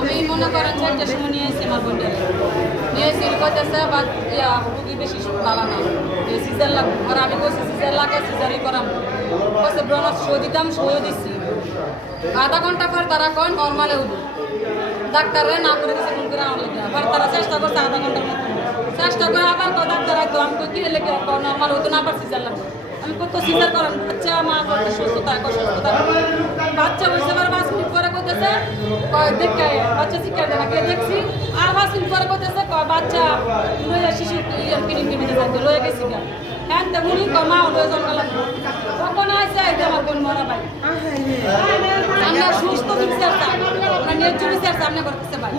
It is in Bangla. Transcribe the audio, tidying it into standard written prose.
আমি মনে করেন 4টার সময় নিয়ে এসেছি আমার বোনটা নিয়ে এসে কইতেছে বা রুগী বেশি ভালো না সিজার লাগবে আর আমি কইছি সিজার লাগে সিজারই করাম কইছে ব্রণস শো দিতাম শোও দিছি আধা ঘন্টা পর তারা কয় নর্মালে উঠবে ডাক্তাররা না করে দিচ্ছে ফোন করে আমার লেগে আবার তারা চেষ্টা করছে আধা ঘন্টার মতো চেষ্টা করে আবার ডাক্তার একদম আমি কই কি লেগে নর্মাল হতো না আবার সিজার লাগবে আমি কত সিজার করেন বাচ্চা মা করতে সুস্থতা বাচ্চা বুঝতে পারে 5 মিনিট পরে করতেছে দেখে বাচ্চা শিক্ষা দেয় না কে দেখছি আর 5 মিনিট পরে করতেছে বাচ্চা লইয়া শিশু কিনে যাচ্ছে লয়ে গেছি গা হ্যাঁ তেমনই কমা লয়ে জন্ম লাগবে তখন আসে আমার বোন মরা ভাই আমরা সুস্থ বিচার চাই আমরা ন্যায্য বিচার সামনে করতেছে ভাই।